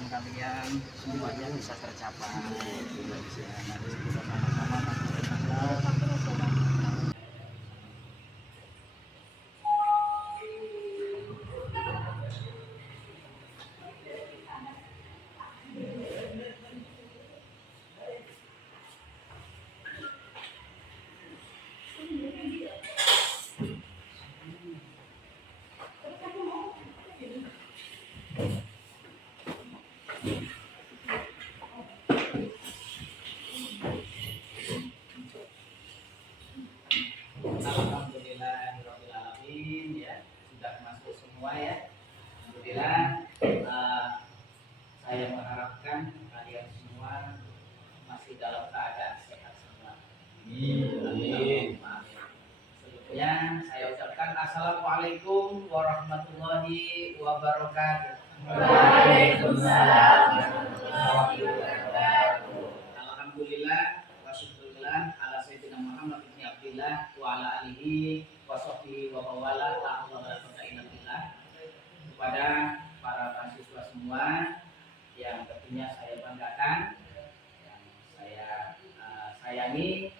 harapan kalian semuanya bisa tercapai. Nanti kita sama-sama Alhamdulillahirrahmanirrahim ya, sudah masuk semua ya. Alhamdulillah, saya mengharapkan kalian semua masih dalam keadaan sehat semua. Amin. Sebelumnya saya ucapkan assalamualaikum warahmatullahi wabarakatuh. Waalaikumsalam warahmatullahi wabarakatuh. Alhamdulillah wa syukurillah ala sayyidina Muhammad ibn Abdillah wa ala alihi wa sahbihi wa bawala la haula wa la quwwata illa billah. Kepada para mahasiswa semua yang tentunya saya banggakan, yang saya sayangi,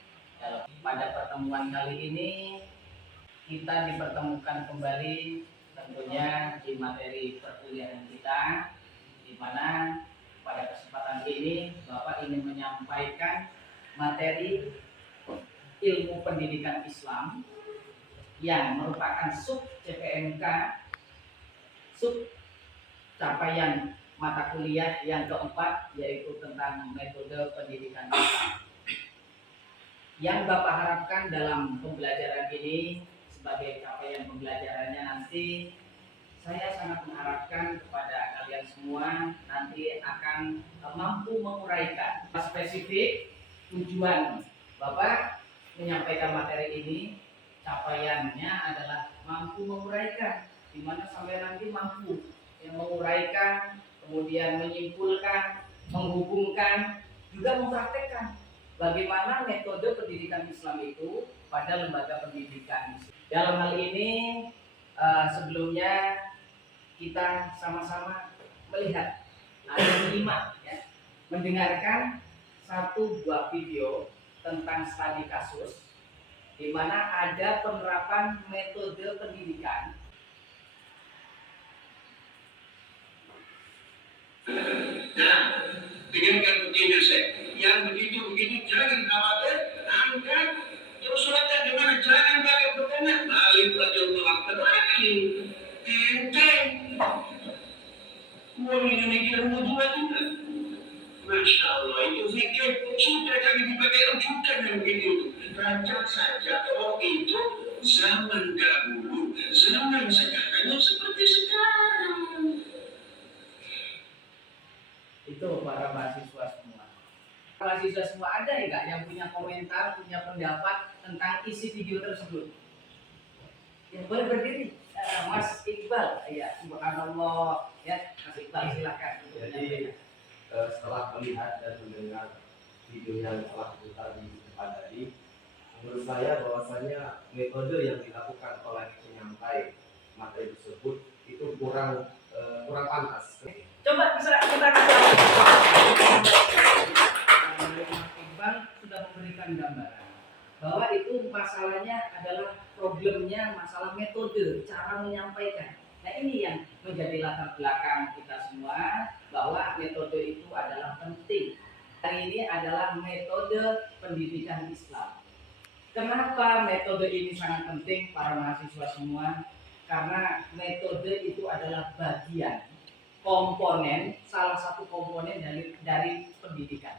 pada pertemuan kali ini kita dipertemukan kembali tentunya di materi perkuliahan kita, di mana pada kesempatan ini Bapak ingin menyampaikan materi ilmu pendidikan Islam yang merupakan sub CPMK, sub capaian mata kuliah yang keempat, yaitu tentang metode pendidikan Islam. Yang Bapak harapkan dalam pembelajaran ini sebagai capaian pembelajarannya nanti, saya sangat mengharapkan kepada kalian semua nanti akan mampu menguraikan spesifik tujuan Bapak menyampaikan materi ini. Capaiannya adalah mampu menguraikan, di mana sampai nanti mampu yang menguraikan, kemudian menyimpulkan, menghubungkan, juga mempraktekkan bagaimana metode pendidikan Islam itu pada lembaga pendidikan. Dalam hal ini sebelumnya kita sama-sama melihat, menyimak, ya, mendengarkan satu buah video tentang studi kasus di mana ada penerapan metode pendidikan. Nah, dengarkan begini saya, yang begitu jangan khawatir, angkat terus suratnya gimana, jangan pakai bertanya, balik belajar melangkah lagi, enteng, mau ini kira mau juga. Masya Allah, itu zikir sudah kami dipakai rujukan yang begitu. Rancang saja, oh itu zaman dahulu, zaman sekarang seperti sekarang. Itu para mahasiswa semua. Mahasiswa semua ada ya nggak yang punya komentar, punya pendapat tentang isi video tersebut? Yang boleh berdiri, Mas Iqbal, ya, subhanallah, ya, Mas Iqbal silakan. Jadi setelah melihat dan mendengar video yang telah putar di depan tadi, menurut saya bahwasanya metode yang dilakukan oleh penyampai materi tersebut itu kurang pantas. Coba bisa kita kasih. Mas Iqbal sudah memberikan gambaran bahwa itu masalahnya adalah problemnya masalah metode, cara menyampaikan. Nah, ini yang menjadi latar belakang kita semua bahwa metode itu adalah penting. Hari ini adalah metode pendidikan Islam. Kenapa metode ini sangat penting para mahasiswa semua? Karena metode itu adalah bagian komponen, salah satu komponen dari pendidikan.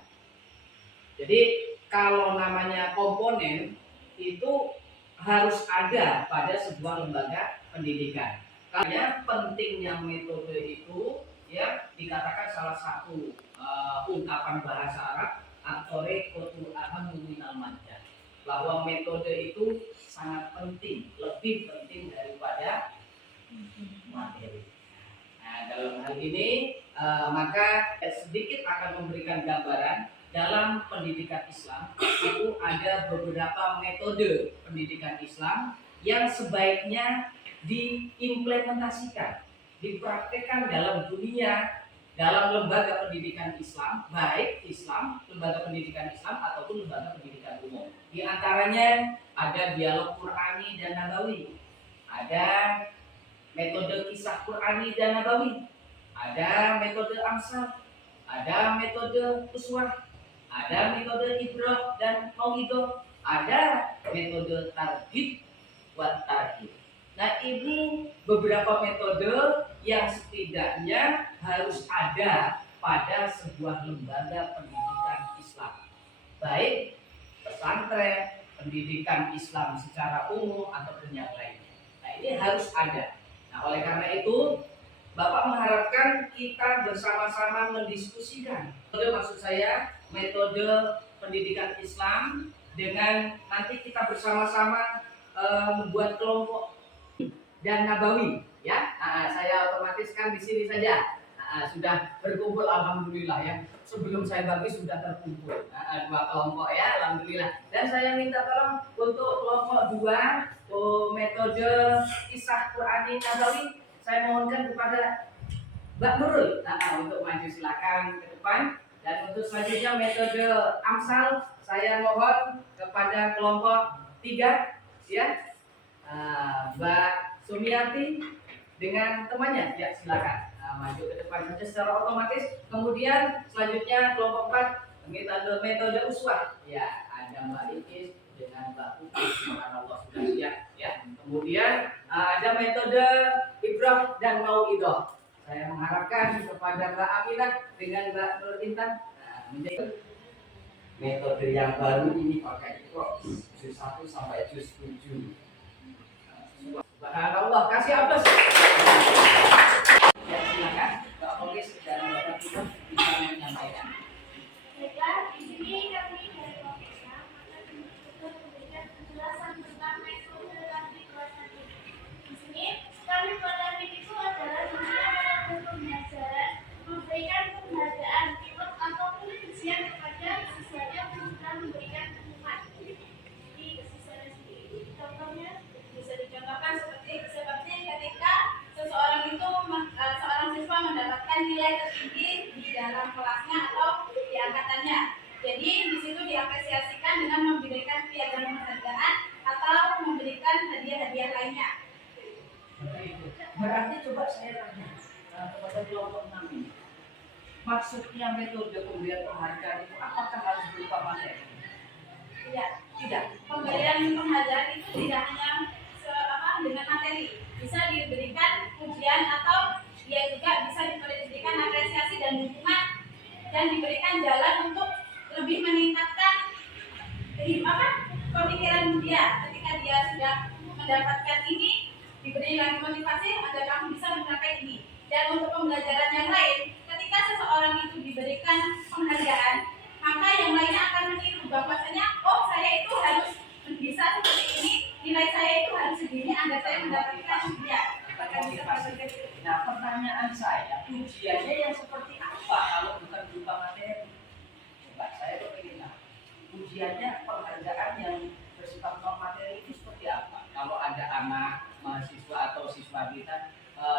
Jadi kalau namanya komponen itu harus ada pada sebuah lembaga pendidikan. Karena pentingnya metode itu, ya, dikatakan salah satu ungkapan bahasa Arab at-tariqatu ahammu minal maddah, bahwa metode itu sangat penting, lebih penting daripada materi. Nah, dalam hal ini maka sedikit akan memberikan gambaran dalam pendidikan Islam itu ada beberapa metode pendidikan Islam yang sebaiknya diimplementasikan, dipraktekkan dalam dunia dalam lembaga pendidikan Islam, baik Islam, lembaga pendidikan Islam ataupun lembaga pendidikan umum. Di antaranya ada dialog Qur'ani dan Nabawi, ada metode kisah Qur'ani dan Nabawi, ada metode Amsal, ada metode uswah, ada metode ibrah dan mauidhah, ada metode targhib wa tarhib. Nah, ini beberapa metode yang setidaknya harus ada pada sebuah lembaga pendidikan Islam, baik pesantren, pendidikan Islam secara umum ataupun yang lainnya. Nah, ini harus ada. Nah, oleh karena itu Bapak mengharapkan kita bersama-sama mendiskusikan maksud saya metode pendidikan Islam dengan nanti kita bersama-sama membuat kelompok dan Nabawi, ya. Saya otomatiskan di sini saja. Sudah berkumpul alhamdulillah ya. Sebelum saya bagi sudah terkumpul 2 kelompok ya, alhamdulillah. Dan saya minta tolong untuk kelompok 2 metode kisah Qur'ani Nabawi, saya mohonkan kepada Mbak Nurul untuk maju, silakan ke depan. Dan untuk selanjutnya metode Amsal, saya mohon kepada kelompok 3 ya, Mbak Sumiati dengan temannya, ya silakan maju ke depan saja secara otomatis. Kemudian selanjutnya kelompok 4 metode uswah, ya ada Mbak Ikis dengan Mbak Putih, subhanallah sudah siap ya. Kemudian ada metode ibrah dan mauidhah. Saya mengharapkan kepada Mbak Aminah dengan Mbak Nur Intan menjadi Metode yang baru ini pakai Iqra juz 1 sampai juz 7. Subhanallah, kasih aplaus. Ya silakan Mbak Polis dan Mbak Putih bisa menyampaikan. Baiklah, di sini kami dari Komisa akan memberikan penjelasan tentang metode lanjut kelas 1. Di sini kami pada itu adalah dalam pembelajaran memberikan penghargaan reward ataupun pujian kepada siswanya untuk telah memberikan hukuman di siswanya sendiri. Contohnya bisa dicontohkan seperti ketika seorang siswa mendapatkan nilai tertinggi di dalam kelasnya atau di angkatannya. Jadi di situ diapresiasikan dengan memberikan piagam penghargaan atau memberikan hadiah-hadiah lainnya. Berarti coba saya tanya kepada kelompok 6 ini, maksudnya metode pemberian penghargaan itu apakah harus berupa materi? Tidak. Pemberian penghargaan itu tidak hanya dengan materi, bisa diberikan pujian atau dia juga bisa diberikan apresiasi dan dukungan dan diberikan jalan untuk lebih meningkatkan pemikiran dia. Ketika dia sudah mendapatkan ini, diberi lagi motivasi agar kamu bisa mencapai ini. Dan untuk pembelajaran yang lain, ketika seseorang itu diberikan penghargaan, maka yang lainnya akan meniru bahwasanya oh saya itu harus bisa seperti ini, nilai saya itu harus segini agar saya mendapatkan dia. Nah, pertanyaan saya, ujiannya yang seperti apa kalau bukan berupa materi? Coba saya ingin tahu. Ujiannya penghargaan yang bersifat non materi itu seperti apa? Kalau ada anak mahasiswa atau siswa kita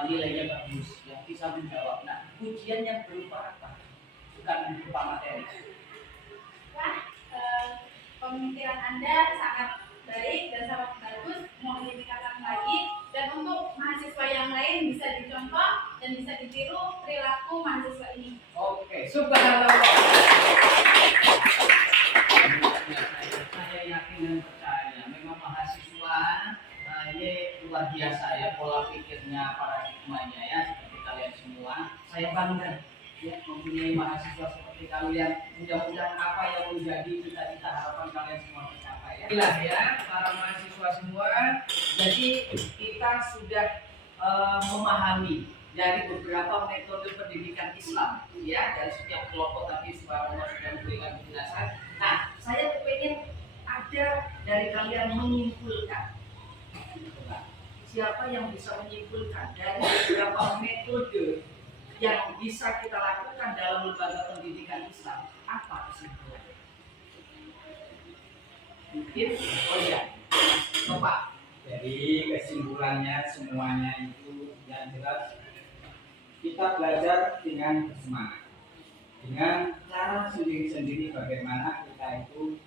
nilainya bagus, yang bisa menjawab. Nah, ujian yang berupa apa? Bukan berupa materi. Pemikiran Anda sangat baik dan sangat bagus, mohon ditingkatkan lagi. Dan untuk mahasiswa yang lain bisa dicontoh dan bisa ditiru perilaku mahasiswa ini. Oke, subhanallah. Saya yakin dan percaya memang mahasiswa ini luar biasa ya, pola pikirnya, paradigmanya ya, seperti kalian semua. Saya bangga ya mempunyai mahasiswa seperti kalian. Mudah-mudahan apa yang menjadi cita-cita harapan kalian semua tercapai ya. Inilah ya para mahasiswa semua. Jadi kita sudah memahami dari beberapa metode pendidikan Islam ya, dari setiap kelompok tadi subhanallah sudah memberikan penjelasan. Nah, saya ingin ada dari kalian menyimpulkan. Siapa yang bisa menyimpulkan dari beberapa metode yang bisa kita lakukan dalam lembaga pendidikan Islam? Apa kesimpulannya? Mungkin, oh iya, Bapak. Jadi kesimpulannya semuanya itu yang jelas kita belajar dengan bersemangat, dengan cara sendiri-sendiri bagaimana kita itu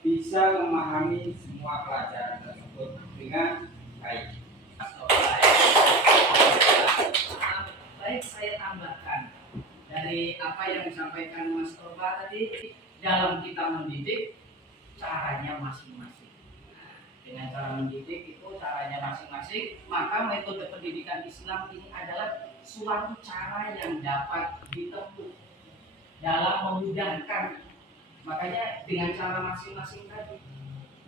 bisa memahami semua pelajaran tersebut dengan baik. Baik, saya tambahkan dari apa yang disampaikan Mas Toba tadi, dalam kita mendidik caranya masing-masing. Nah, dengan cara mendidik itu caranya masing-masing, maka metode pendidikan Islam ini adalah suatu cara yang dapat ditempuh dalam memudahkan. Makanya dengan cara masing-masing tadi,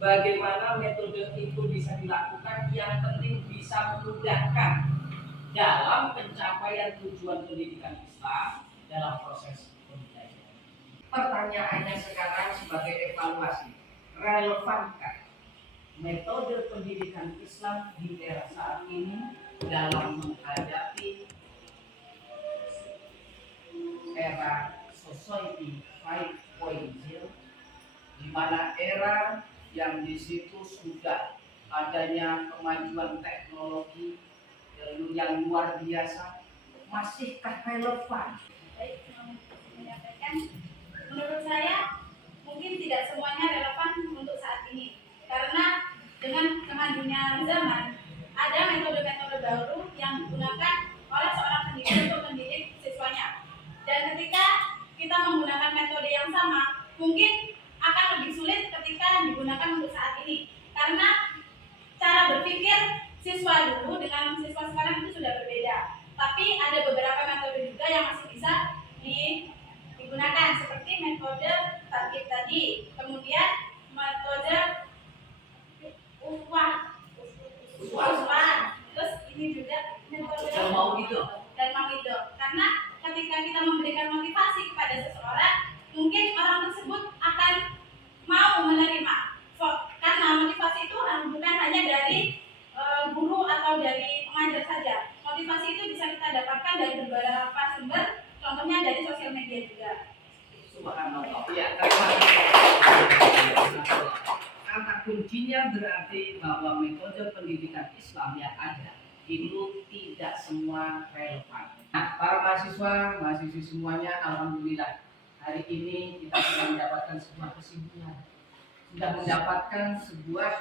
bagaimana metode itu bisa dilakukan, yang penting bisa memudahkan dalam pencapaian tujuan pendidikan Islam dalam proses pembelajaran. Pertanyaannya sekarang sebagai evaluasi, relevankah metode pendidikan Islam di era saat ini dalam menghadapi era society 5.0, di mana era yang di situ sudah adanya kemajuan teknologi yang luar biasa, masihkah relevan? Baik, menyampaikan, menurut saya mungkin tidak semuanya relevan untuk saat ini, karena dengan kemajunya zaman ada metode-metode baru yang digunakan oleh seorang pendidik untuk mendidik siswanya, dan ketika kita menggunakan metode yang sama mungkin akan lebih sulit ketika digunakan untuk saat ini, karena cara berpikir siswa dulu dengan siswa sekarang itu sudah berbeda. Tapi ada beberapa metode juga yang masih bisa digunakan, seperti metode target tadi, kemudian metode uswah, terus ini juga metode dan mauido. Karena ketika kita memberikan motivasi kepada seseorang, mungkin orang tersebut akan mau menerima. Karena motivasi itu bukan hanya dari guru atau dari pengajar saja. Motivasi itu bisa kita dapatkan dari beberapa sumber, contohnya dari sosial media juga. Subhanallah. Ya, kata kuncinya berarti bahwa metode pendidikan Islam yang ada itu tidak semua relevan. Nah, para mahasiswi semuanya, alhamdulillah hari ini kita sudah mendapatkan sebuah kesimpulan, sudah mendapatkan sebuah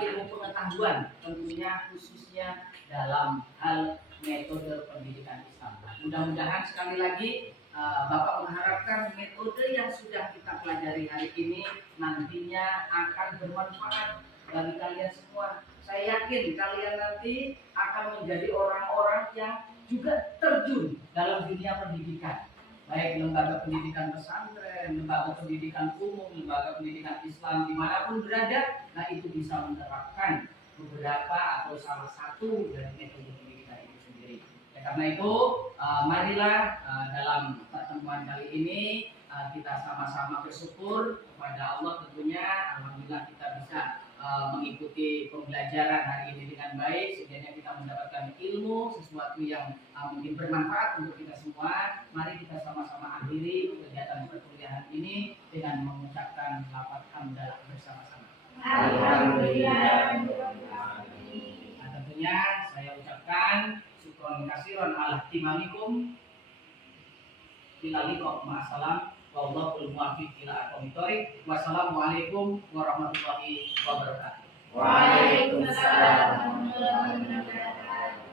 ilmu pengetahuan, tentunya khususnya dalam hal metode pendidikan Islam. Mudah-mudahan sekali lagi Bapak mengharapkan metode yang sudah kita pelajari hari ini nantinya akan bermanfaat bagi kalian semua. Saya yakin kalian nanti akan menjadi orang-orang yang juga terjun dalam dunia pendidikan, baik lembaga pendidikan pesantren, lembaga pendidikan umum, lembaga pendidikan Islam, dimanapun berada, nah itu bisa menerapkan beberapa atau salah satu dari metode pendidikan itu sendiri. Ya, karena itu marilah dalam pertemuan kali ini kita sama-sama bersyukur kepada Allah, tentunya alhamdulillah kita bisa mengikuti pembelajaran hari ini dengan baik, sehingga kita mendapatkan ilmu, sesuatu yang mungkin bermanfaat untuk kita semua. Mari kita sama-sama akhiri kegiatan perkuliahan ini dengan mengucapkan lafaz hamdalah bersama-sama. Alhamdulillah. Nah, tentunya saya ucapkan syukron kasiron ala timamikum. Bila liqa ma'asalam. Wallahul muwaffiq ila aqwamit thoriq. Wassalamualaikum warahmatullahi wabarakatuh. Waalaikumsalam warahmatullahi wabarakatuh.